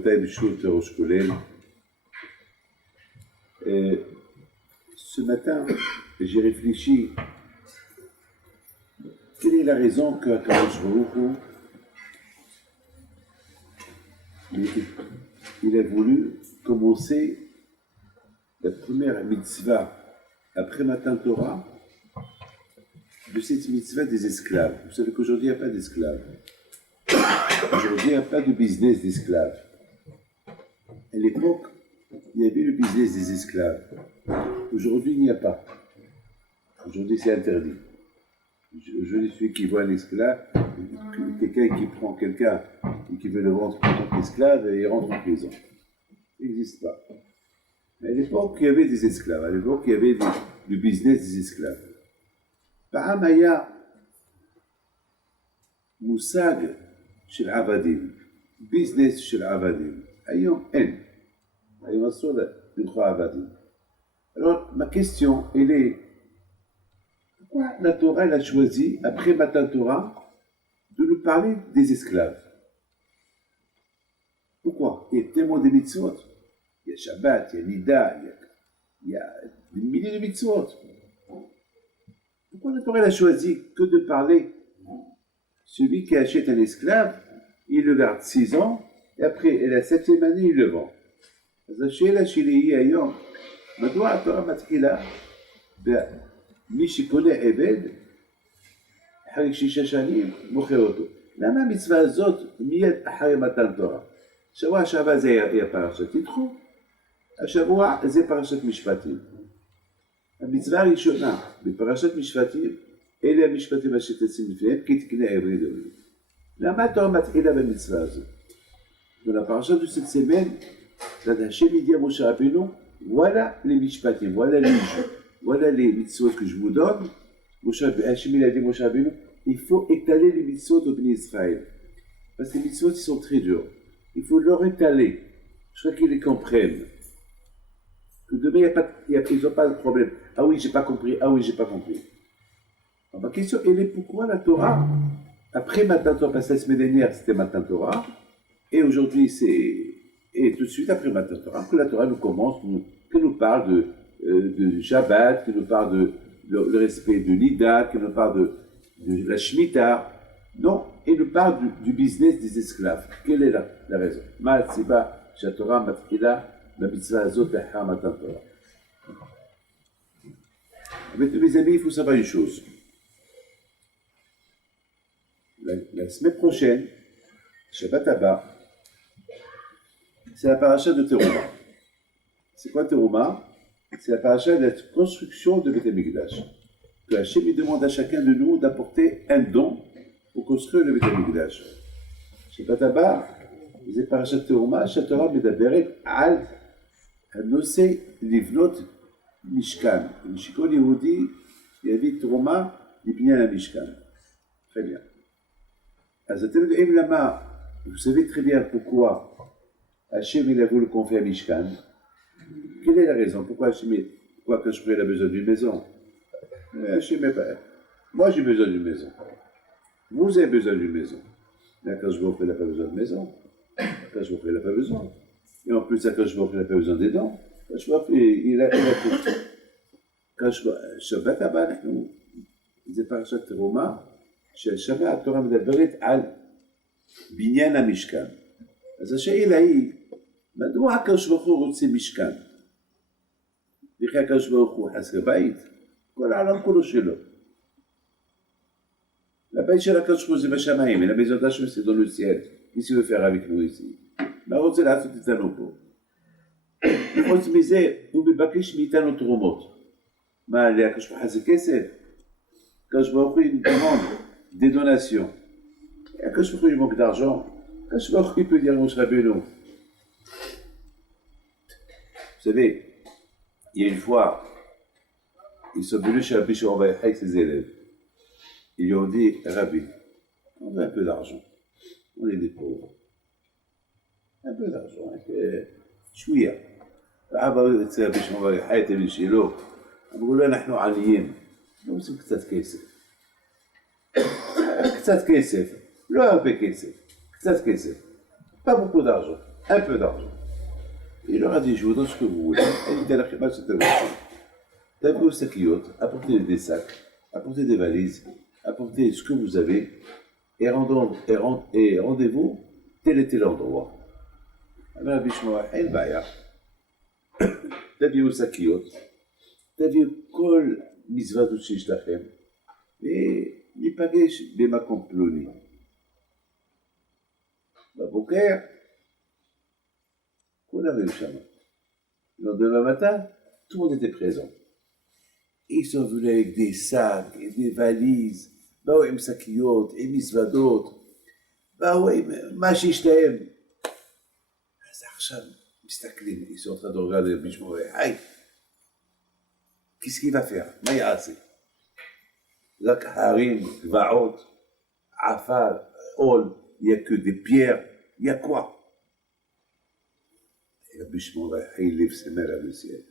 Rabotai Bishut Rosh Kolel. Ce matin, j'ai réfléchi. Quelle est la raison que Akadosh Baruch Hu, il a voulu commencer la première mitzvah après Matan Torah de cette mitzvah des esclaves. Vous savez qu'aujourd'hui, il n'y a pas d'esclaves. Aujourd'hui, il n'y a pas de business d'esclaves. À l'époque, il y avait le business des esclaves. Aujourd'hui, il n'y a pas. Aujourd'hui, c'est interdit. Aujourd'hui, celui qui voit un esclave, quelqu'un qui prend quelqu'un et qui veut le vendre en tant qu'esclave, et il rentre en prison. Ça n'existe pas. Mais à l'époque, il y avait des esclaves. À l'époque, il y avait le business des esclaves. פעם היה מושג של עבדים, ביזנס של עבדים. היום אין. היום אסור לקרוא עבדים. Alors, ma question, elle est, pourquoi la Torah elle a choisi, après Matan Torah, de nous parler des esclaves? Pourquoi? Il y a tellement de mitzvot. Il y a Shabbat, il y a Nida, il y a des milliers de mitzvot. Pourquoi la Torah a choisi que de parler celui qui achète un esclave, il le garde 6 ans, et après, à la 7e année, il le vend. אז השאלה שלי היא היום, מדוע התורה מתחילה במי שקונה עבד, אחרי 6 שנים מוכר אותו? למה המצווה הזאת מיד אחרי מתן תורה? שבוע שעבר זה היה פרשת יתרו, השבוע זה פרשת משפטים. המצווה הראשונה בפרשת משפטים, אלה המשפטים אשר תשים לפניהם כתקני עברי דוד. למה התורה מתחילה במצווה הזאת? בפרשת de cette semaine, Hachem dit à Moshe Rabbeinu, voilà les mishpatim, voilà les mitzvot que je vous donne. Hachem il a dit à Moshe Rabbeinu, il faut étaler les mitzvot au Bnei Israël. Parce que les mitzvot ils sont très durs. Il faut leur étaler, jusqu'à qu'ils les comprennent. Que demain, ils n'ont pas de problème. Ah oui, j'ai pas compris. Ah oui, j'ai pas compris. Alors, ma question, elle est pourquoi la Torah, après Matan Torah, parce que la semaine dernière, c'était Matan Torah, et aujourd'hui, et tout de suite après Matan Torah, que la Torah nous commence, qu'elle nous parle de Shabbat, qu'elle nous parle de le respect de Nida, qu'elle nous parle de la Shemitah. Non, elle nous parle du business des esclaves. Quelle est la raison? Ma Tziba, Shatorah, Matkila, la mitzvah azot à Matan Torah. Avec mes amis, il faut savoir une chose. La semaine prochaine, Shabbat Abba, c'est la paracha de Teruma. C'est quoi Teruma? C'est la paracha de la construction de Beth Amikdash. Que Hachem demande à chacun de nous d'apporter un don pour construire le Beth Amikdash. Shabbat Abba, c'est paracha de Teruma, Shatorah Medaberet al הנושא לבנות משכן. משכון יהודי יביא תרומה לבניין המשכן. Très bien. אז אתם יודעים למה, vous savez très bien pourquoi Hachem il a voulu qu'on fasse un Mishkan. Quelle est la raison? Pourquoi quand je prie a besoin d'une maison? Hachem est pas. Moi j'ai besoin d'une maison. Vous avez besoin d'une maison. Mais quand je vous offre, il n'a pas besoin de maison. Quand je vous offre, il n'a pas besoin. Et en plus, quand je vois qu'il n'a pas besoin des dents, quand je vois qu'il a tout. Quand je vois, Shabbat Abba, זה פרשת תרומה, שהשבת התורה מדברת על בניין המשכן. אז השאלה היא, מדוע הקדוש ברוך הוא רוצה משכן? וכי הקדוש ברוך הוא חסר בית? כל העולם כולו שלו. לבית של הקדוש ברוך הוא זה בשמיים, la maison d'Hachem c'est dans le ciel. Qu'est-ce qu'il veut faire avec nous ici? מה רוצה לעשות איתנו פה? חוץ מזה, הוא מבקש מאיתנו תרומות. מה, לקדוש ברוך הוא זה כסף? הקדוש ברוך הוא demande des donations. הקדוש ברוך הוא manque d'argent. הקדוש ברוך הוא peut dire Moshe Rabbeinu. Vous savez, il y a une fois, ils sont venus chez Rabbi Shimon Bar Yochai avec ses élèves. Ils lui ont dit, Rabbi, on a un peu d'argent. On est des pauvres. Un peu d'argent, شوية. فعبوا ربي شمون بار يوحاي تبي يشيلوه. نقول له نحن عاليين. نمسك קצת כסף. קצת כסף. לא הרבה כסף. קצת כסף. pas beaucoup d'argent. un peu d'argent. Il leur a dit, je vous donne ce que vous voulez. Il dit à la khima, c'était d'abord au sakiyot, apportez des sacs, apportez des valises, apportez ce que vous avez, et rendez-vous tel et tel endroit. Alors, Rabbi Shmuel, אין בעיה. תביאו שקיות, תביאו כל מזוודות שיש לכם, וניפגש במקום פלוני. בבוקר, כולם היו שם. Le lendemain matin, tout le monde était présent. Ils sont venus avec des sacs et des valises, באו עם שקיות, עם מזוודות, באו עם מה שיש להם. אז עכשיו מסתכלים, ils sont en train de regarder Rabbi Shmuel, היי, qu'est-ce qu'il va faire? מה יעשה? רק הרים, גבעות, עפר, עול, il n'y a que des pierres, il y a quoi? Rabbi Shmuel, il lève ses mains vers le ciel.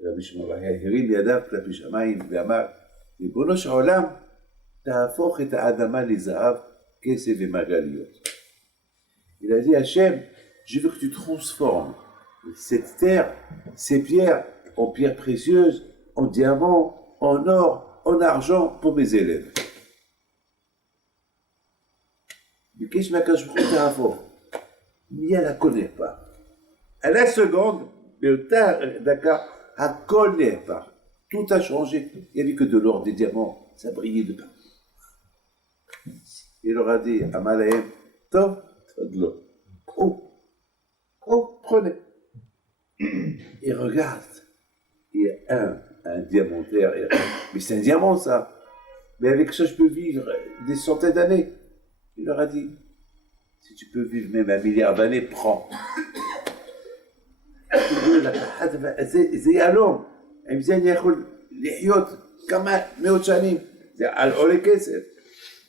רבי שמעון הרים ידיו כלפי שמיים ואמר, ריבונו של עולם, תהפוך את האדמה לזהב, כסף ומרגליות. Il a dit à Hachem, je veux que tu transformes cette terre, ces pierres, en pierres précieuses, en diamants, en or, en argent pour mes élèves. Mais qu'est-ce que je תהפוך? Ni elle la connaît pas. À la seconde, d'accord, הכל נהפך, tout a changé, il n'y avait que de l'or, des diamants, ça brillait de partout. Il leur a dit, Amalahem, Tov, Todlo, prenez. Et regarde, il y a un diamantaire, mais c'est un diamant ça, mais avec ça je peux vivre des centaines d'années. Il leur a dit, si tu peux vivre même 1 milliard d'années, prends. זה יהלום, עם זה אני יכול לחיות כמה מאות שנים, זה עולה כסף.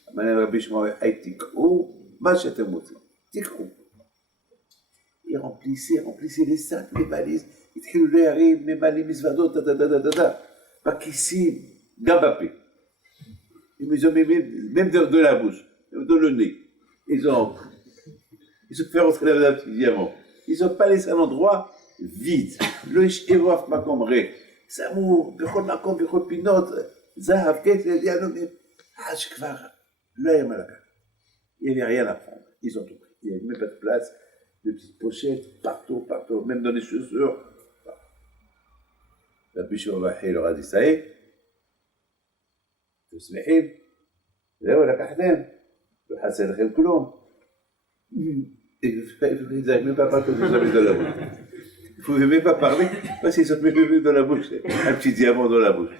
אמר רבי שמעון, תיקחו מה שאתם רוצים, תיקחו. Ils remplissaient les sacs, les valises, התחילו להרים, ממלאים מזוודות, בכיסים, גם בפה. Ils ont mis même de la bouche, de le nez. Ils ont fait rentrer la petite diamant. Ils n'ont pas laissé un endroit vide. לא השאירו אף מקום ריק. שמו בכל מקום, בכל פינות, זהב, כסף, יהלומים, עד שכבר לא היה מה לקחת. Il n'y avait rien à prendre. Ils ont tout pris. Il n'y avait même pas de place, de petites pochettes, partout, même dans les chaussures. רבי שמעון leur a dit, ça y est, אתם שמחים? זהו, לקחתם? לא חסר לכם כלום. Ils n'avaient même pas parlé de la bouche. Ils ne pouvaient même pas parler parce qu'ils ont mis dans la bouche, un petit diamant dans la bouche.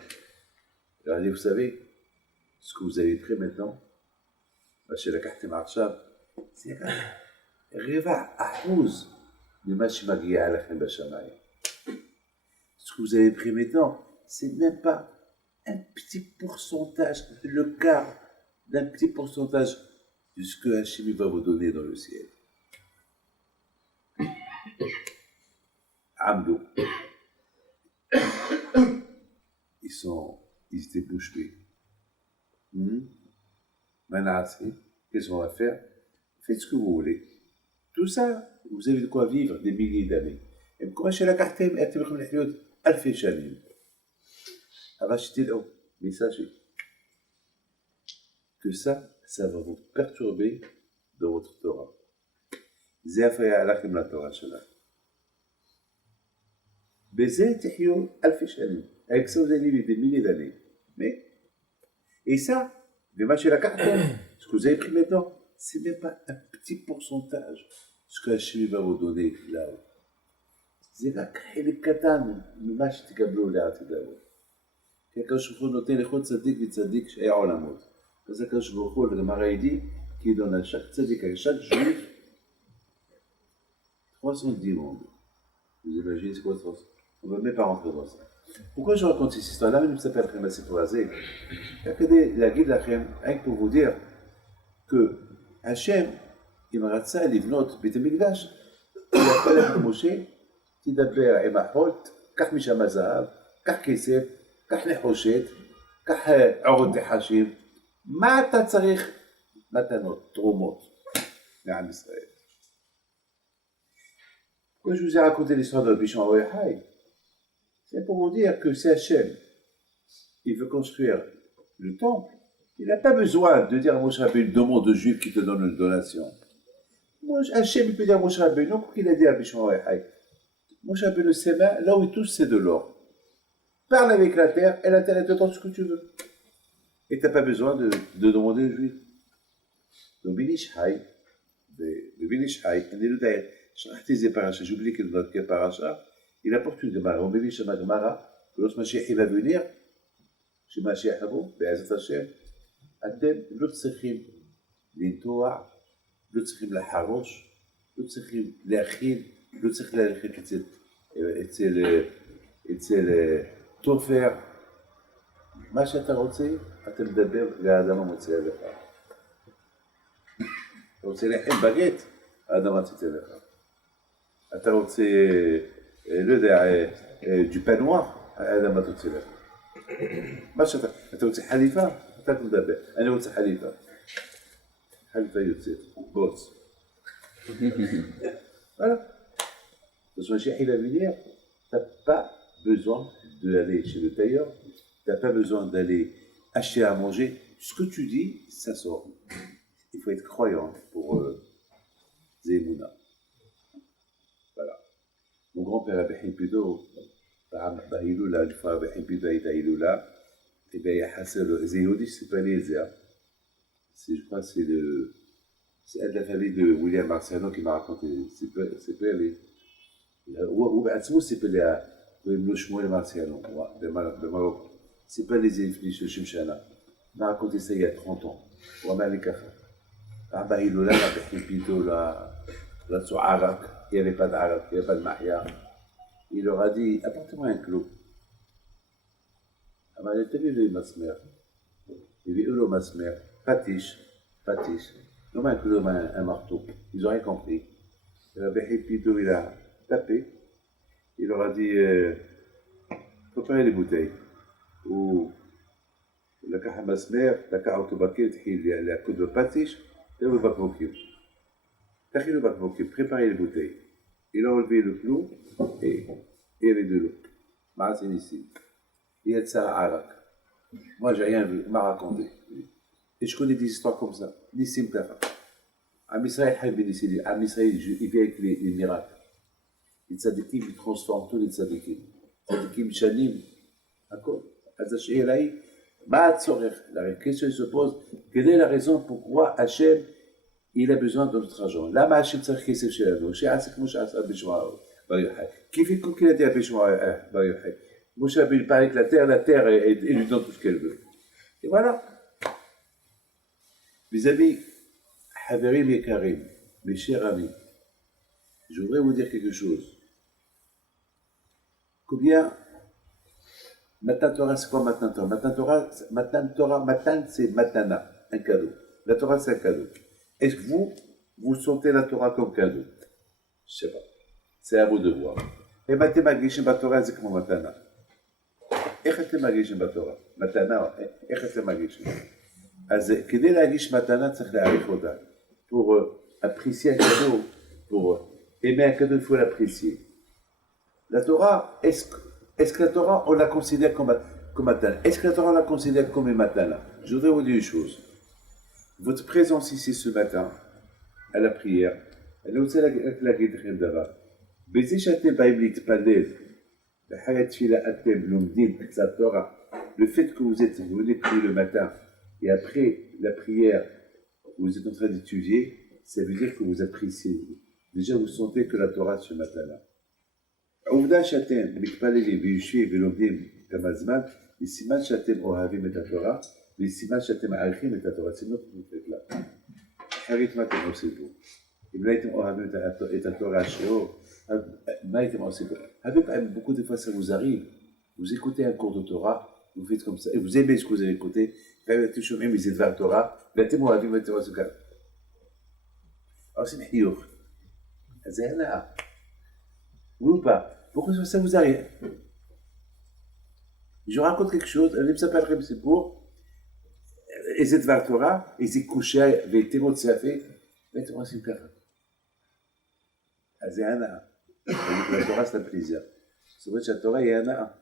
Alors, vous savez, ce que vous avez pris maintenant, chez la carte marchab, c'est רבע אחוז ממה שמגיע לכם בשמיים. Ce que vous avez pris maintenant, c'est même pas un petit pourcentage, le quart d'un petit pourcentage de ce que Hachem va vous donner dans le ciel. Amdo. Ils étaient bouche bée. Maintenant, qu'est-ce qu'on va faire? Faites ce que vous voulez. Tout ça, vous avez de quoi vivre des milliers d'années. Et comment chez la carte, Alfé Shanim. Avachetez-le. Mais sachez que ça va vous perturber dans votre Torah. Zéafaya alachem la Torah shala. Baiser Tehio Alfé Shanim. Avec ça, vous allez vivre des milliers d'années. Mais, et ça, le marché la carte, ce que vous avez pris maintenant, c'est même pas un petit pourcentage ce que Hachem va vous donner là-haut. זה רק חלק קטן ממה שתקבלו לעתיד לבוא. כי הקדוש ברוך הוא נותן לכל צדיק וצדיק שהיה עולמות. אז הקדוש ברוך הוא, לגמרא dit qu'il donne à chaque tzaddik, à chaque juif, 310 mondes. Vous imaginez c'est quoi 300? On ne va même pas rentrer dans ça. Pourquoi je raconte cette histoire-là? Même ça s'appelle Khema Seporazé. כדי להגיד לכם, רק pour vous dire que Hachem, אם רצה לבנות בית המקדש, הוא יכול את משה, תדבר עם החול, קח משם זהב, קח כסף, קח נחושת, קח עורות נחשים, מה אתה צריך? מתנות, תרומות, מעם ישראל. Quand je vous ai raconté l'histoire de Bichon Royal, c'est pour vous dire que c'est Hachem. Il veut construire le temple. Il n'a pas besoin de dire à Moshe Rabbeinu, demande de juif qui te donne une donation. Hachem, il peut dire à Moshe Rabbeinu, non, pour qu'il a dit à Bichon Royal. Moshe Rabbeinu, ses mains, là où il touche, c'est de l'or. Parle avec la terre, et la terre, elle te donne ce que tu veux. Et tu n'as pas besoin de demander aux juifs. Donc, Binishai, אני לא יודע, שכחתי איזה פרשה, j'oublie quelle פרשה, il apporte une Gemara, on מביא שם הגמרא, ולוס משיח va venir, שמשיח יבוא, בעזרת השם, אתם לא צריכים לנטוע, לא צריכים לחרוש, לא צריכים להכין, לא צריך ללכת אצל תופר, מה שאתה רוצה, אתה מדבר לאדם המוצא לך. אתה רוצה לחם בגט, האדמה תצא לך. אתה רוצה, לא יודע, du pain noir, האדמה תוצא לך. מה שאתה, אתה רוצה חליפה, אתה תדבר. אני רוצה חליפה. חליפה יוצאת, בוץ. Voilà. Parce que Mashiach, il va venir, tu n'as pas besoin d'aller chez le tailleur, tu n'as pas besoin d'aller acheter à manger. Ce que tu dis, ça sort. Il faut être croyant pour Zémouna. Voilà. Mon grand-père Rabbi Himpido, Bahilula, une fois Rabbi Himpido a été à Iloula, et bien il y a Hassan Zéhodi, c'est pas les Zéa. Je crois que c'est de la famille de William Marciano qui m'a raconté. C'est pas les. Ou Batsou, c'est pas les. Le Shmuel Marciano, de Maroc. C'est pas les Infliches de Shimshana. Il m'a raconté ça il y a 30 ans. Ou à Malikafa. Rabbi Iloula, Rabbi Himpido, là, sur Arak, il n'y avait pas d'Arak, il n'y avait pas de Mahia. Il leur a dit, apportez-moi un clou. Ah ben, il était vu Masmer. Il dit, Ulo Masmer, Patiche. Non, un clou, un marteau. Ils n'ont rien compris. Rabbi Himpido, il a tapé. Il leur a dit, préparez les bouteilles. Ou, la caha Masmer, la caha autobaquet, la coupe de Patiche. Et le bakbokim. Tachez le bakbokim, préparez les bouteilles. Il a enlevé le clou et il y avait de l'eau. Ma'asin ici. Il y a de ça à Arak. Moi, j'ai rien vu, il m'a raconté. Et je connais des histoires comme ça. Nissim Kafa. Am Israël, Am Israël, il vient avec les miracles. Les tzadikim, ils transforment tous les tzadikim. Tzadikim, shanim, à quoi? Azaché Elaï. La question se pose, quelle est la raison pourquoi Hachem il a besoin de notre argent? Là, Hachem צריך כסף שלנו, שיעשה כמו שעשה בשמואל בר יוחאי. Qu'il a dit à Bishmael בר יוחאי. Moshe Rabbeinu parle avec la terre et lui donne tout ce qu'elle veut. Et voilà. Mes amis, Haverim et Karim, mes chers amis, je voudrais vous dire quelque chose. Combien Matan Torah, c'est quoi Matan Torah? Matan, c'est Matana, un cadeau. La Torah, c'est un cadeau. Est-ce que vous sentez la Torah comme cadeau? Je ne sais pas. C'est à vous de voir. Et Mathémagishim Torah, c'est comme Matana. איך אתם מרגישים בתורה? מתנה, איך אתם מרגישים? אז כדי להגיש מתנה צריך להעריך אותה. Pour apprécier un cadeau, pour aimer un cadeau, il faut l'apprécier. La Torah, est-ce que la Torah, on la considère comme matana? Est-ce que la Torah, on la considère comme une matana? Je voudrais vous dire une chose. Votre présence ici ce matin, à la prière, elle est aussi la guédrim d'avant. בזה שאתם באים להתפלל, בחיי תפילה אתם לומדים את התורה, le fait que vous êtes venez prier le matin, et après la prière, vous êtes en train d'étudier, ça veut dire que vous appréciez. Déjà, vous sentez que la Torah ce matin-là. העובדה שאתם מתפללים ויושבים ולומדים כמה זמן, היא סימן שאתם אוהבים את התורה, והיא סימן שאתם מעריכים את התורה. זה לא מופת לה. אחרת מה אתם עושים פה? אם לא הייתם אוהבים את התורה השיעור, מה הייתם עושים פה? Beaucoup de fois ça vous arrive, vous écoutez un cours de Torah, vous faites comme ça, et vous aimez ce que vous avez écouté, ואתם שומעים מזה דבר תורה, ואתם אוהבים את התורה הזאת. עושים חיוך. אז זה הנאה. Oui ou pas? Pourquoi ça vous arrive? Je raconte quelque chose, elle s'appelle Reb Sipour, et c'est Dvar Torah, et c'est couché avec Témot Safé, mais tu vois, c'est le cas. C'est un La Torah, c'est un plaisir. C'est vrai que la Torah, il y en a un.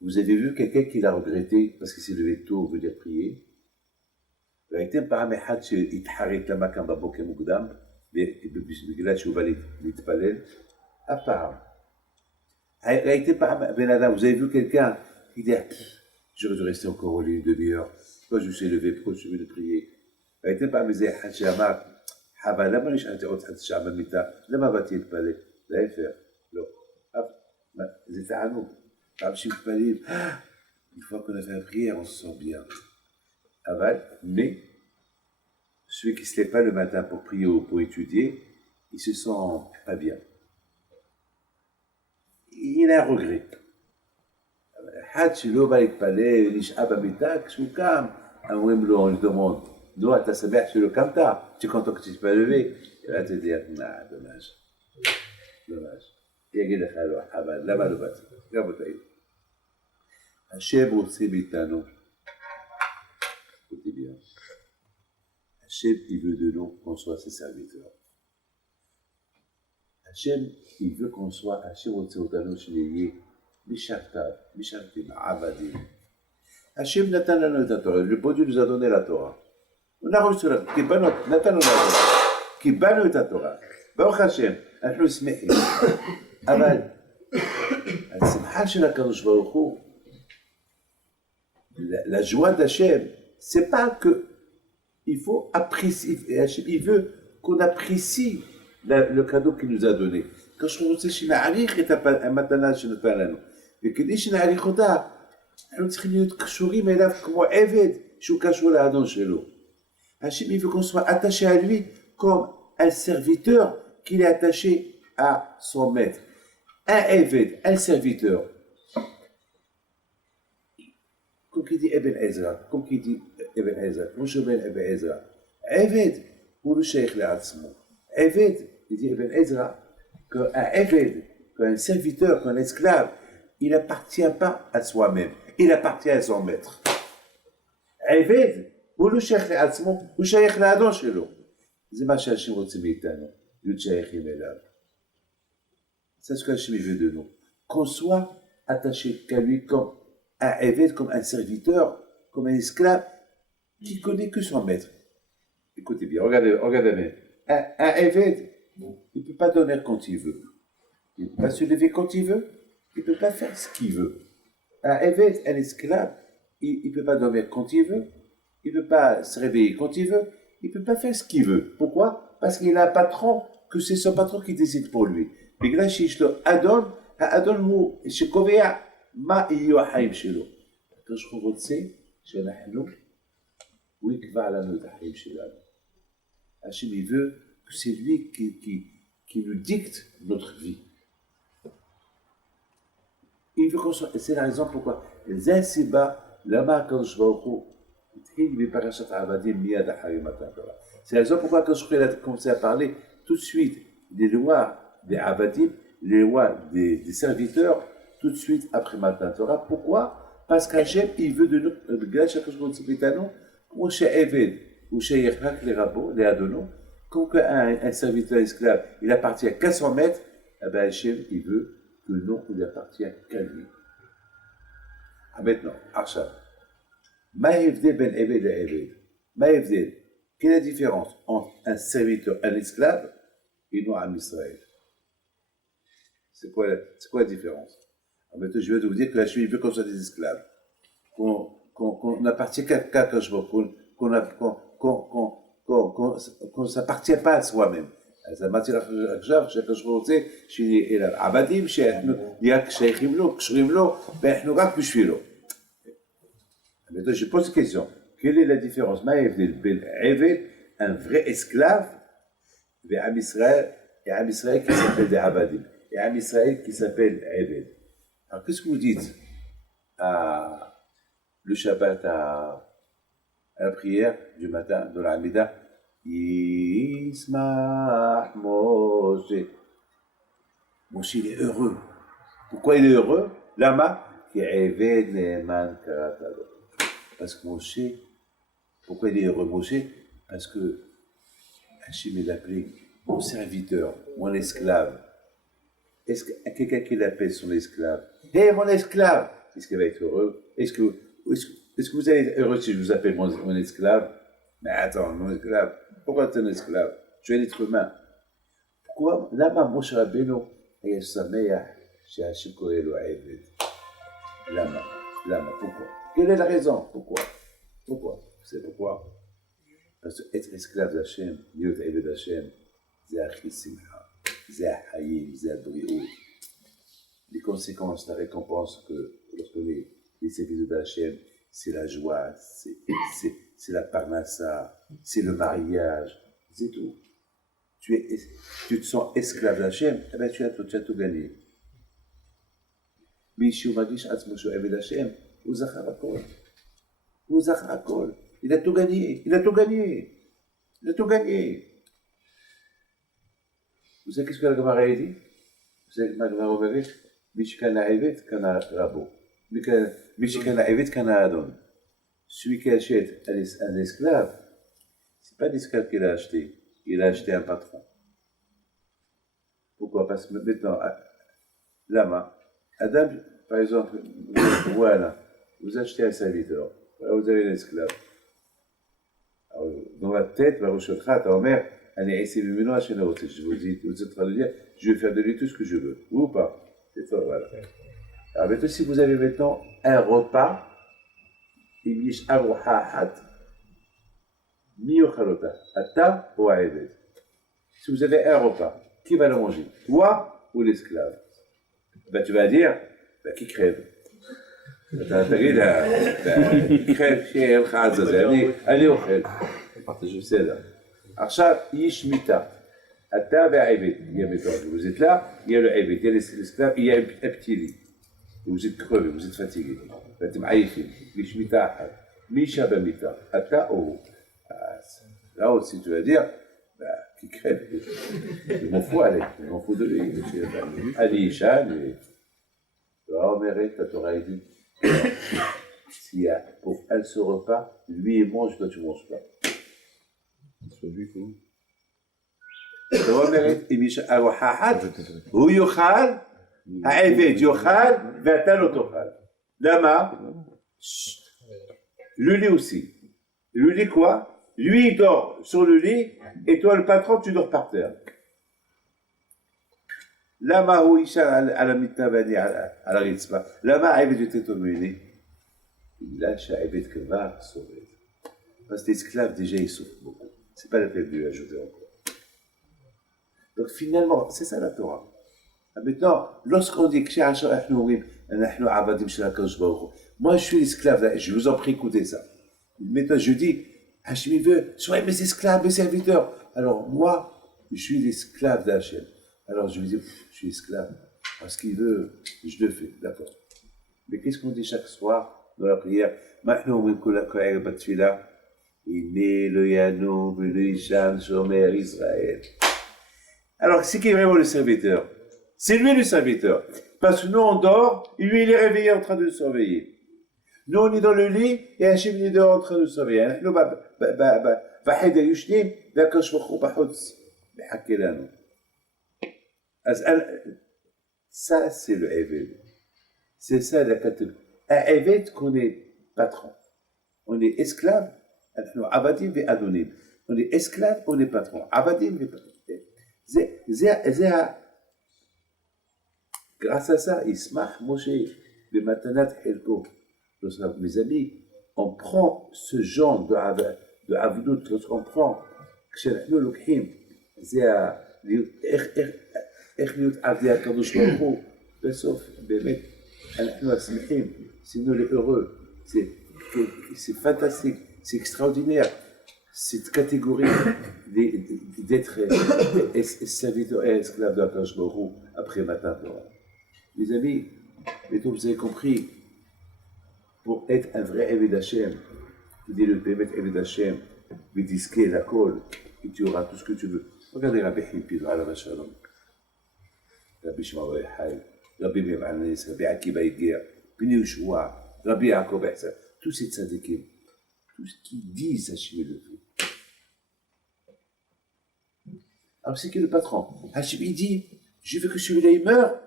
Vous avez vu quelqu'un qui l'a regretté parce qu'il s'est levé tôt, veut dire prier. ראיתם פעם אחד שהתחרט למה קם בבוקר מוקדם, בגלל שהוא בא להתפלל? אף פעם. ראיתם פעם בן אדם, vous avez vu quelqu'un qui dit, j'aurais dû rester encore au lit une demi-heure, pourquoi je me suis levé, pourquoi je suis venu prier? ראיתם פעם איזה אחד שאמר, חבל, למה נשארתי עוד חצי שעה במיטה? למה באתי להתפלל? להפך, לא. זה תענוג. פעם שמתפללים, une fois qu'on a fait la prière, on se sent bien. Mais celui qui ne se lève pas le matin pour prier ou pour étudier, il se sent pas bien. Il a un regret. אחד שלא בא להתפלל, נשאר במיטה, כשהוא קם, אומרים לו, on lui demande, non, אתה שמח שלא קמת? Tu es content que tu ne t'es pas levé? Il va te dire, non, dommage. יגיד לך, לא, חבל, למה לא באתי? גם אותה. השם רוצה מאיתנו. Écoutez bien. Hachem, il veut de nous qu'on soit ses serviteurs. Hachem, il veut qu'on soit Hachem Otseotano Shineye, Mishartim, Avadim. Hachem natan lanu et Torah. Le bon Dieu nous a donné la Torah. On a reçu la Torah. Natan lanu la Torah. קיבלנו את התורה. ברוך השם, אנחנו שמחים. אבל השמחה של הקדוש ברוך הוא, la joie d'Hachem, c'est pas que il faut apprécier, il veut qu'on apprécie le cadeau qu'il nous a donné. quand je רוצה שנעריך את המתנה שנתן לנו, וכדי שנעריך אותה, אנחנו צריכים להיות קשורים אליו כמו עבד שהוא קשור לאדון שלו. Hachem, il veut qu'on soit attaché à lui comme un serviteur qu'il est attaché à son maître. Un Eved, un serviteur. Comme qui dit Ibn Ezra, comme qui dit Ibn Ezra, Moshe ben Ibn Ezra. Eved, ou le Sheikh l'Atzmo. Eved, il dit Ibn Ezra, qu'un Eved, qu'un serviteur, qu'un esclave, il n'appartient pas à soi-même, il appartient à son maître. Eved, הוא לא שייך לעצמו, הוא שייך לאדון שלו. זה מה שהשם רוצה מאיתנו, להיות שייכים אליו. C'est ce que Hachem veut de nous. Qu'on soit attaché qu'à lui comme un évêque, comme un serviteur, comme un esclave, qui connaît que son maître. Écoutez bien, regardez bien. Un évêque, il ne peut pas dormir quand il veut. Il ne peut pas se lever quand il veut. Il ne peut pas faire ce qu'il veut. Un évêque, un esclave, il ne peut pas dormir quand il veut. Il ne peut pas se réveiller quand il veut, il ne peut pas faire ce qu'il veut. Pourquoi? Parce qu'il a un patron, que c'est son patron qui décide pour lui. בגלל שיש לו אדון, האדון הוא שקובע מה יהיו החיים שלו. הקדוש ברוך הוא רוצה שאנחנו, הוא יקבע לנו את החיים שלנו. השם il veut que c'est lui qui nous dicte notre vie. Il veut qu'on soit, et c'est la raison pourquoi, זה הסיבה למה הקדוש ברוך הוא c'est la raison pourquoi quand je a commencé à parler tout de suite des lois des Avadim, les lois des serviteurs, tout de suite après Matan Torah. Pourquoi? Parce qu'Hachem, il veut de nous, comme chez Eved ou chez Yerhak, les rabbins, les adonos, comme un serviteur esclave, il appartient qu'à son maître, eh bien Hachem, il veut que nous, il appartient qu'à lui. Ah, maintenant, Arshad. ما يفضل بين عباد لعباد ما يفضل quelle est la différence entre un serviteur un esclave et nous un Israël c'est quoi la différence alors maintenant je vais vous dire que la Chine veut qu'on soit des esclaves qu'on n'appartient qu'à Kadosh Baruch Hu qu'on ne s'appartient pas à soi-même אז אמרתי לך עכשיו שהקדוש ברוך הוא רוצה שיהיה אליו עבדים שאנחנו נהיה שייכים לו קשורים לו ואנחנו רק בשבילו. Maintenant, je pose une question. Quelle est la différence? Un vrai esclave, et un Israël qui s'appelle des Abadim, et un Israël qui s'appelle Eved. Alors, qu'est-ce que vous dites le Shabbat à la prière du matin, dans la Hamida? Yismah Moshe. Moshe, il est heureux. Pourquoi il est heureux? Lama, qui est Eved Ne'eman Karatalo. Parce que Moshe, pourquoi il est heureux Moshe? Parce que Hachem l'a appelé mon serviteur, mon esclave, est-ce que quelqu'un qui l'appelle son esclave, hé mon esclave, est-ce qu'il va être heureux? Est-ce que vous allez être heureux si je vous appelle mon esclave? Mais attends, mon esclave, pourquoi tu es un esclave? Je suis un être humain. Pourquoi? Là-bas, Moshe Rabbeinu, et Sameach, chez Hachem Koel ou Aïved. Lama, pourquoi? Quelle est la raison? Pourquoi? Vous savez pourquoi? Parce que être esclave d'Hachem, להיות עבד Hachem, c'est הכי שמחה, c'est החיים, c'est הבריאות. Les conséquences, la récompense que lorsque les services d'Hachem, c'est la joie, c'est la parnassa, c'est le mariage, c'est tout. Tu te sens esclave d'Hachem, eh bien tu as tout gagné. מי שהוא מרגיש עצמו שהוא עבד השם, הוא זכר הכל. הוא זכר הכל. Il a tout gagné. Il a tout gagné. Il a tout gagné. Vous savez qu'est-ce que la Gemara a dit? Vous savez que la Gemara a dit? מי שקנה עבד, קנה רבו. מי שקנה עבד, קנה אדון. Celui qui achète un esclave, c'est pas l'esclave qu'il a acheté. Il a acheté un patron. Pourquoi? Parce que maintenant, Lama, Adam, par exemple, voilà, vous achetez un serviteur, vous avez un esclave. Alors, dans la tête, ta mère, elle est ici, je vous êtes en train de dire, je vais faire de lui tout ce que je veux, ou pas. C'est ça, voilà. Alors maintenant, si vous avez maintenant un repas, il y a un miyochalota, atam ou aïved. Si vous avez un repas, qui va le manger? Toi ou l'esclave? Ben, tu vas dire, ben, qui crève? تقول qui crève شيء الخازز يعني أوخل partagez ça là. עכשיו יש מיטה. אתה והעבד, il y a maintenant, vous êtes là, il y a le عبد, il y a l'esclave, il y a un petit lit. Vous êtes crevé, vous êtes fatigué. ואתם עייפים, יש מיטה אחת. מי ישב במיטה? אתה או הוא? Là aussi tu vas dire, ben, qui crève? Je m'en fous, allez, je m'en fous de lui. Ali Ishan, oh, mérite, ta Torah dit, s'il y a pour un seul repas, lui il mange, toi tu ne manges pas. C'est lui, quoi. Oh, mérite, il dit, alors, hahad, ou yochal, ha'eved yochal, ve'ata lo tochal. Lama, le lit aussi. Le lit quoi? Lui il dort sur le lit, et toi le patron tu dors par terre. למה הוא יישן על המיטה ואני על הרצפה? למה העבד יותר טוב ממני? בגלל שהעבד כבר סובל. Parce que l'esclave déjà il souffre beaucoup. C'est pas la peine de lui ajouter encore. Donc finalement, c'est ça la Torah. Maintenant, lorsqu'on dit que moi je suis esclave, je vous en prie écoutez ça. Maintenant je dis, Hachem veut, soyez mes esclaves, mes serviteurs. Alors moi, je suis l'esclave d'Hachem. Alors je lui dis, je suis esclave. Parce qu'il veut, je le fais, d'accord. Mais qu'est-ce qu'on dit chaque soir dans la prière? Maintenant, on Iné le Yanou, le Isham, Shomer, Israël. Alors, c'est qui est vraiment le serviteur? C'est lui le serviteur. Parce que nous, on dort, et lui, il est réveillé en train de nous surveiller. Nous, on est dans le lit, et Hachem, il est dehors en train de nous surveiller. Nous, واحد يشتم ذاك شبخو بحدث بحكي لنا. Ça, c'est le Eved. C'est ça la catégorie. Un Eved qu'on est patron. On est esclave. Avadim et Adonim. On est esclave, on est patron. Avadim et patron. Grâce à ça, Ismach Moshe, le Matanat Helko. Mes amis, on prend ce genre de Avdout, lorsqu'on prend, כשאנחנו לוקחים, זה איך להיות עבדי הקדוש ברוך הוא, בסוף, באמת, אנחנו השמחים, c'est nous les heureux, c'est fantastique, c'est extraordinaire, cette catégorie d'être serviteur et esclave de l'Akadosh Baruch Hu après Matan Torah. Les amis, maintenant vous avez compris, pour être un vrai Eved Hashem, tu dis le Bémet Eved Hashem, mais disquer la colle, et tu auras tout ce que tu veux. Regardez Rabbi Himpid, Alav Shalom, Rabbi Shimon Hayy, Rabbi Mevanis, Rabbi Akiba Yiger, Bini Yoshua, Rabbi Yaakov Ehsan, tous ces tzadikim, tout ce qu'ils disent, Hashem le fait. Alors c'est qui le patron? Hachem, il dit, je veux que celui-là il meure.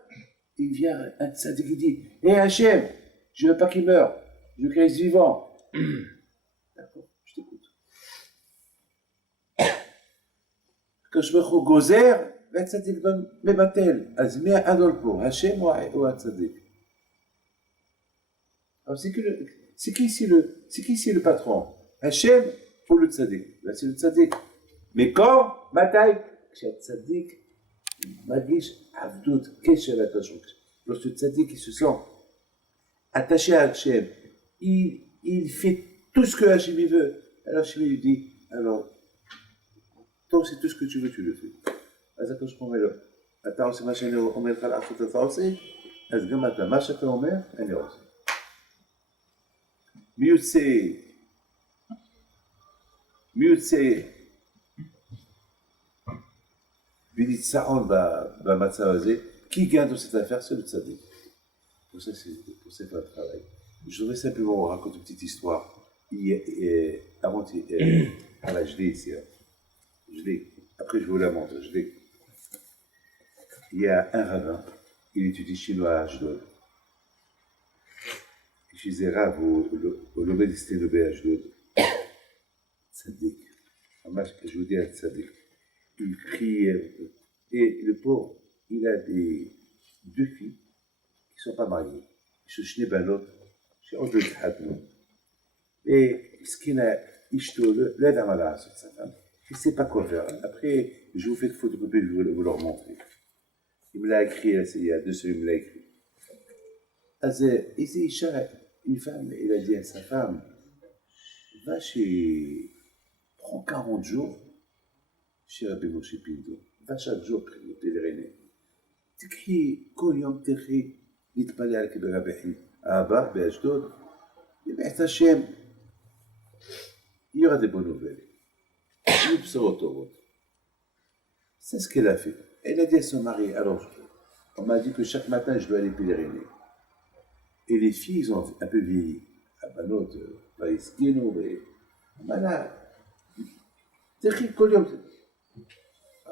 Il vient un tzaddik qui dit, hé Hachem, je veux pas qu'il meure, je veux qu'il reste vivant. D'accord, je t'écoute. Quand je me rends gozer, le tzaddik me batel. Azmia adolpo, Hachem ou un tzaddik. Alors c'est qui ici le patron? Hachem ou le tzaddik? Là c'est le tzaddik. Mais quand, bataille, chez le tzaddik, Magish Avdout Kesher Atashuk. Lorsque le tzaddik se sent attaché à Hachem, il fait tout ce que Hachem veut. Alors Hachem lui dit, alors, toi c'est tout ce que tu veux, tu le fais. אז הקדוש ברוך הוא אומר לו, אתה עושה מה שאני אומר לך לעשות, אתה עושה, אז גם אתה, מה שאתה אומר, אני עושה. מי יוצא וניצחון במצב הזה, qui gagne dans cette affaire, c'est le tzaddik. Pour ça, c'est pas le travail. Je voudrais simplement vous raconter une petite histoire. Avant-hier, voilà, je l'ai ici. Je l'ai. Après, je vous la montre. Je l'ai. Il y a un rabbin, il étudie chinois à Ashdod. Je disais, Rav, au Lomé Sténobé à Ashdod, tzaddik. Je vous dis un tzaddik. Il crie, et le pauvre, il a deux filles qui ne sont pas mariées. Ils sont chez Banot, chez Odle Hadnou. Et ce qu'il a, Ishto, l'aide à Malaa, sa femme, il ne sait pas quoi faire. Après, je vous fais une photocopie, je vais vous leur montrer. Il me l'a écrit, il y a 2 semaines, il me l'a écrit. Ici, une femme, il a dit à sa femme, va chez, prends 40 jours chez Rabbi Moshe Pindo, va chaque jour pèleriner. تكحي كل يوم تخي يتبلي عليك بربحي أبا بأجدود يبعث هشام il y aura des bonnes nouvelles. Il se retrouve. C'est ce qu'elle a fait. Elle a dit à son mari, alors on m'a dit que chaque matin je dois aller pèleriner. Et les filles, ils ont un peu vieilli. Abanot, Vaïskino, voilà.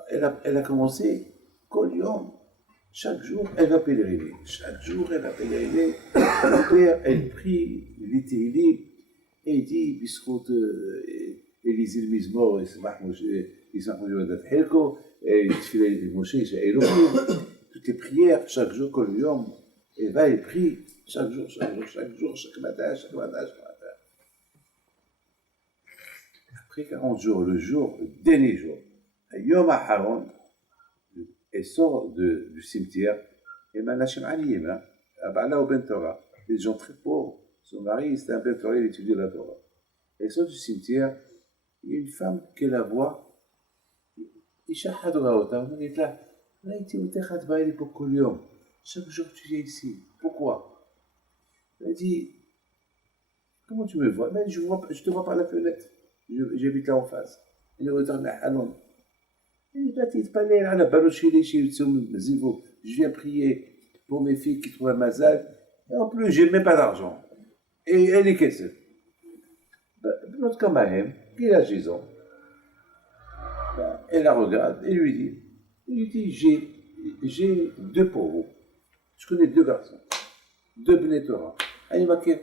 Elle a commencé, Kolium, chaque jour, elle va pèleriner. Chaque jour, elle va pèleriner. Elle prie, il était libre, et il dit, Bisrout, Élisée le Mizmor, il s'en fout de Helko, et il te filait les Moshe, toutes les prières, chaque jour, Kolium, et va, elle prie, chaque jour, chaque matin. Après 40 jours, le dernier jour, Yom HaHaron, elle sort du cimetière, et Manachem Aliyem, Abala ou Ben Torah, des gens très pauvres, son mari, c'était un Ben Torah, il étudiait la Torah. Elle sort du cimetière, il y a une femme qu'elle la voit, chaque jour tu viens ici, pourquoi? Elle dit, comment tu me vois? Mais je te vois par la fenêtre, j'habite là en face. Elle retourne à Halon. Elle dit, je viens prier pour mes filles qui trouvent un mazal, et en plus, j'ai même pas d'argent. Et elle est qu'est-ce? Notre Kamahem, qui a 10 ans, elle la regarde et lui dit, j'ai 2 pour vous. Je connais 2 garçons, 2 Bnei Torah. Elle m'a dit,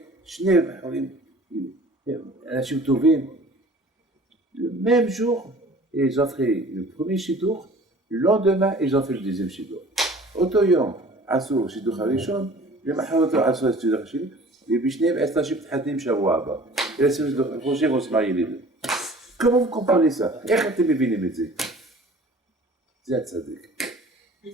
le même jour, ils ont fait le premier shidur, le lendemain, ils ont fait le deuxième shidur. Otoyom, Asur, shidur Harishon, le Maharoto, Asur, shidur Harishon, les Bishnev, Estachib, Hadim, Shavuaba. Et la séance de projet vont se marier les deux. Comment vous comprenez ça? C'est un tzaddik.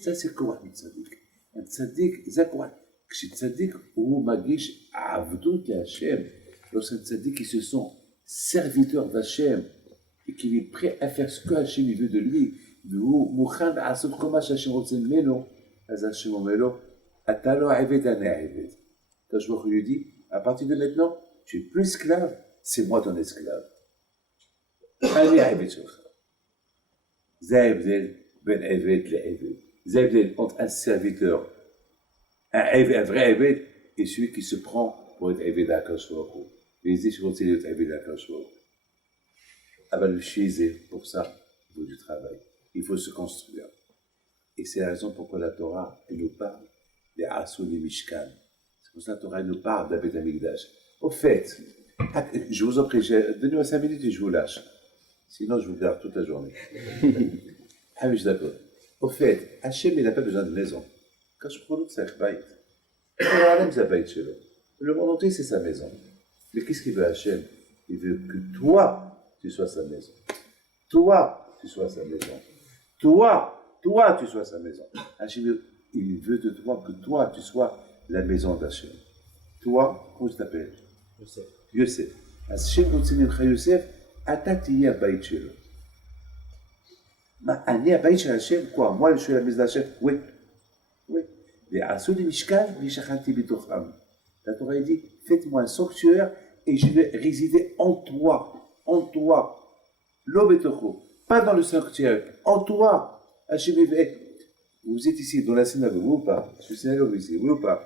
Ça, c'est quoi un tzaddik? Un tzaddik, c'est quoi? C'est un tzaddik où Magish Avdout Hashem. Lorsqu'un tzaddik qui se sent serviteur d'Hachem et qu'il est prêt à faire ce que Hachem veut de lui, Mouchan Asot Komash Hachem Rotsen Meno, Hachem Omelo, Atalo Aved Ane Aved. Quand je lui dis, à partir de maintenant, tu es plus esclave, c'est moi ton esclave. Ani Aved Shokha. Zaïbdel ben Aved le Aved. Zaïbdel entre un serviteur, un vrai Aved, et celui qui se prend pour être Aved à Kashwakou. Les échos vont être Aved à Kashwakou. Ah ben le chisé, pour ça, il faut du travail. il faut se construire. Et c'est la raison pourquoi la Torah, elle nous parle des Assouli Mishkan. C'est pour ça que la Torah, elle nous parle d'Abet Amigdash. Au fait, je vous en prie, donnez-moi 5 minutes et je vous lâche. Sinon, je vous garde toute la journée. Ah oui, je suis d'accord. Au fait, Hachem, il n'a pas besoin de maison. Quand je prononce sa baït, le monde entier, c'est sa maison. Mais qu'est-ce qu'il veut Hachem? Il veut que toi, tu sois sa maison. Toi, tu sois sa maison. Toi, tu sois sa maison. Hachem, il veut de toi que toi, tu sois la maison d'Hachem. Toi, comment tu t'appelles? Yosef. Yosef. Hachem, quand il dit Yosef, Atati Abayt Shelo. Ani Abayt Shel Hachem, quoi? Moi, je suis la maison d'Hachem? Oui. Oui. Mais Asuli Mishkan, Mishachanti Bitocham. La Torah dit, faites-moi un sanctuaire et je vais résider en toi. En toi. L'obetocho. Pas dans le sanctuaire. En toi. Hachem, vous êtes ici dans la synagogue, oui ou pas? Je suis synagogue ici, oui ou pas?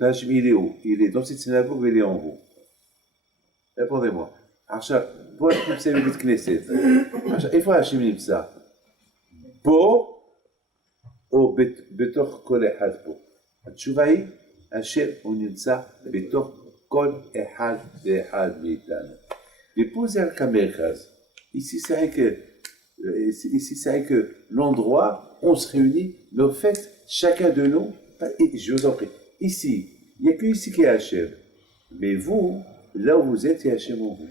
Hachem, il est où? Il est dans cette synagogue, il est en haut. Répondez-moi. עכשיו, פה אנחנו נמצאים בבית כנסת. עכשיו, איפה השם נמצא? פה או בתוך כל אחד פה? התשובה היא, השם הוא נמצא בתוך כל אחד ואחד מאיתנו. ופה זה רק המרכז. Ici, c'est vrai que l'endroit, on se réunit, mais au fait, chacun de nous, je vous en prie, ici, il n'y a que ici qui est Hachem. Mais vous, là où vous êtes, il y a Hachem en vous.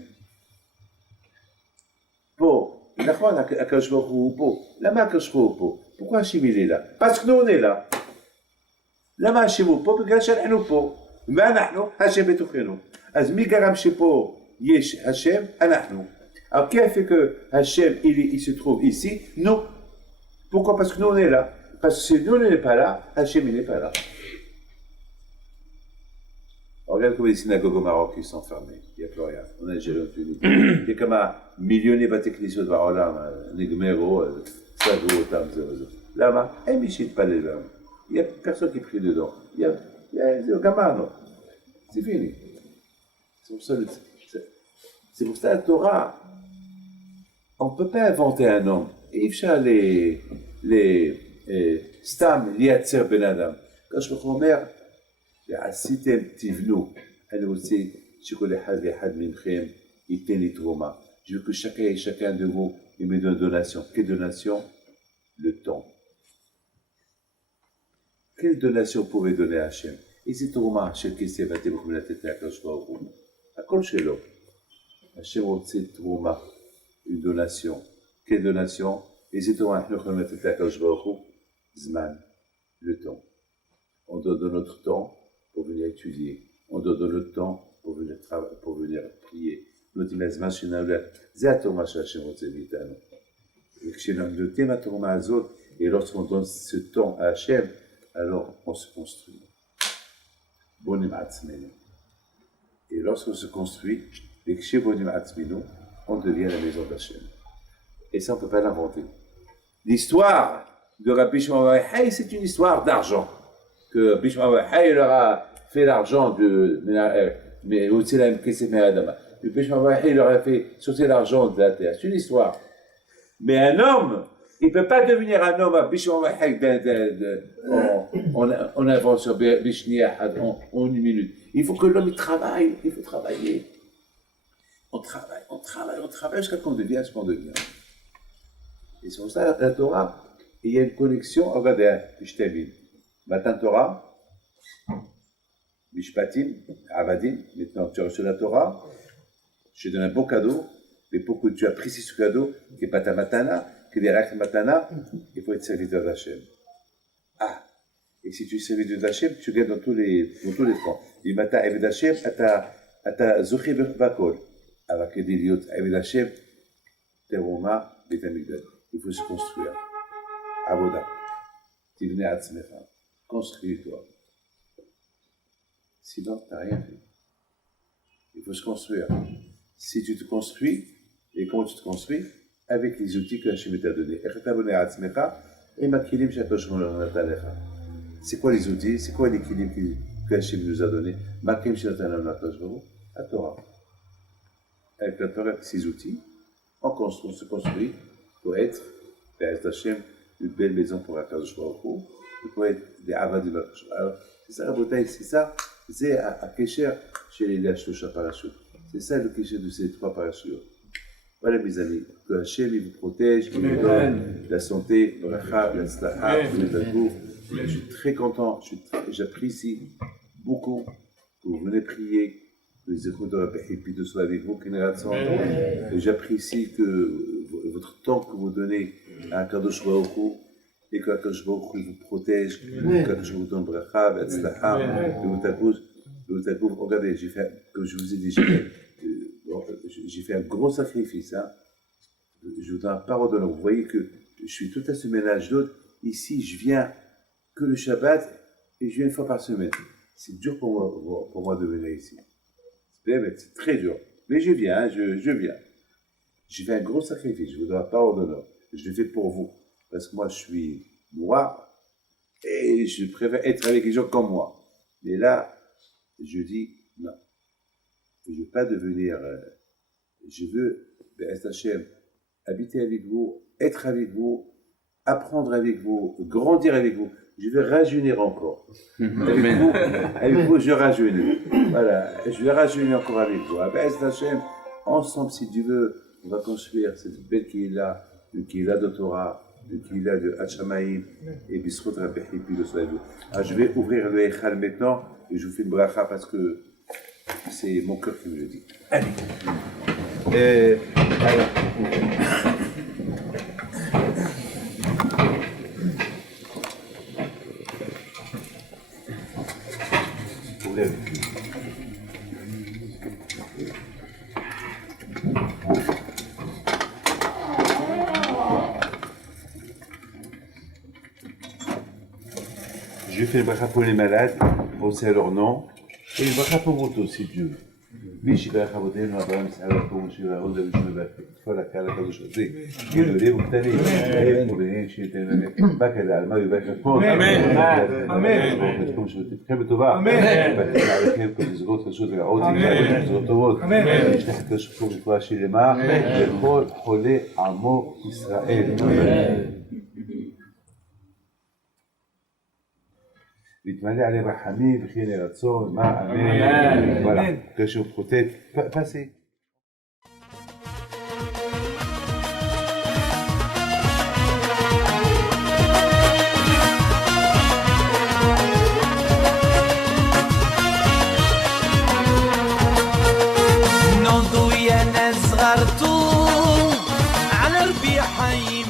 Pour, pourquoi Hachem il est là? Parce que nous on est là. למה Hachem הוא פה? בגלל שאנחנו פה. מה אנחנו? Hachem בתוכנו. אז מי גרם שפה יש Hachem? אנחנו. Alors qui a fait que Hachem il se trouve ici? Nous. Pourquoi? Parce que nous on est là. Parce que si nous on n'est pas là, Hachem il n'est pas là. Regarde comme les synagogues au Maroc qui sont fermées, il n'y a plus rien. En Algérie, en Tunisie. Il y a comme un million de bâtiments de Barolam, Negmero, Savo, Tamzo. Là-bas, il n'y a pas les gens. Il n'y a personne qui prie dedans. Il y a un gamin, non. C'est fini. C'est pour ça la Torah, on ne peut pas inventer un homme. Il faut les stam, liatzer ben adam. Quand je me עשיתם תבנו, אני רוצה שכל אחד ואחד מכם ייתן לי תרומה. Je veux que chacun de vous me donne une donation. Quelle donation? Le temps. Quelle donation vous pouvez donner à Hachem? איזה תרומה של כסף אתם יכולים לתת לקדוש ברוך הוא? הכל שלו. השם רוצה תרומה, une donation. Quelle donation? איזה תרומה אנחנו יכולים לתת לקדוש ברוך הוא? זמן, le temps. On donne notre temps pour venir étudier. On donne le temps pour venir travailler, pour venir prier. זה התרומה שהשם רוצה מאיתנו. וכשנותנים התרומה הזאת, et lorsqu'on donne ce temps à Hachem, alors on se construit. בונים עצמנו. Et lorsqu'on se construit, וכשבונים עצמנו, on devient la maison d'Hachem. Et ça, on ne peut pas l'inventer. L'histoire de Rabbi Shimon bar Yochai, c'est une histoire d'argent. Que Rabbi Shimon bar Yochai leur a fait l'argent de... Mais aussi la Kesef Me'adama. Rabbi Shimon bar Yochai leur a fait sauter l'argent de la terre. C'est une histoire. Mais un homme, il ne peut pas devenir un homme, Rabbi Shimon bar Yochai, en invention, en une minute. Il faut que l'homme il travaille, il faut travailler. On travaille jusqu'à ce qu'on devienne ce qu'on devient. Et c'est pour ça la Torah, il y a une connexion, regardez, je termine. Matin Torah, Mishpatim, Avadim, maintenant tu as reçu la Torah, je te donne un beau cadeau, mais pour que tu apprécies ce cadeau, qui n'est pas ta matana, qui est des matana, il faut être serviteur d'Hachem. Ah, et si tu es serviteur d'Hachem, tu gagnes dans tous les fronts. Du matin, Eved Hachem, à ta Zoché Bakol, avec les déliotes, Eved Hachem, Teroma, Betamigdal. Il faut se construire. Avoda. Tivne Atzmecha. Construis-toi. Sinon, tu n'as rien fait. Il faut se construire. Si tu te construis, et comment tu te construis? Avec les outils que Hachem t'a donnés. C'est quoi les outils? C'est quoi l'équilibre que Hachem nous a donné? La Torah. Avec la Torah, avec ses outils, on se construit pour être Be'ez Hashem, une belle maison pour Akadosh Baruch Hu, et pour être des Avadim Akadosh. Alors, c'est ça la bouteille, c'est ça, c'est à Kesher chez les Lachosha Parachut. C'est ça le Kesher de ces 3 parachutes. Voilà mes amis, que Hachem il vous protège, qu'il vous donne la santé, la bracha, la slaha, le dagouf. Je suis très content, j'apprécie beaucoup que vous venez prier, que les échos de la paix et puis de soit avec vous, j'apprécie que votre temps que vous donnez à Akadosh Baruch Hu, et que Akadosh Baruch Hu vous protège, que Akadosh vous donne bracha, la slaha, le dagouf. Regardez, comme je vous ai dit, j'ai fait un gros sacrifice. Hein. Je vous donne un parole d'honneur. Vous voyez que je suis tout à ce ménage d'autres. Ici, je viens que le Shabbat et je viens une fois par semaine. C'est dur pour moi de venir ici. C'est très dur. Mais je viens, hein, je viens. J'ai fait un gros sacrifice. Je vous donne un parole d'honneur. Je le fais pour vous. Parce que moi, je suis noir et je préfère être avec les gens comme moi. Mais là, je dis non. Je ne veux pas devenir, je veux, Be'ez Hashem, habiter avec vous, être avec vous, apprendre avec vous, grandir avec vous. Je veux rajeunir encore. Avec vous, je rajeunis. Voilà, je vais rajeunir encore avec vous. Be'ez Hashem, ensemble, si Dieu veut, on va construire cette belle Kehila, une Kehila de Torah, une Kehila de Hachamaïm, et Bisrot Rabbi Hipi de Soyadou. Je vais ouvrir le Echal maintenant, et je vous fais une bracha parce que c'est mon cœur qui me le dit. Allez. Alors. Je fais le bracha pour les malades, pensez à leur nom, et le bracha pour vous aussi, Dieu. מי שיברך אבותינו אברהם יצחק ויעקב ומשה ואהרון דוד שמואל כל הקהל הקדוש הזה גדולים וקטנים ובניהם שייתן להם בקלה על מה יברך הכל אמן ותקום שתתכם בטובה ותתן עליכם כל מזרות רשות ורעות מזרות טובות ושלח את השפור רפואה שלמה לכל חולי עמו ישראל. להתמלא עליהם רחמים וכי יהיה רצון, מה אמן. voilà, que je vous protège. Passez. نضوي انا صغرتو على ربي حي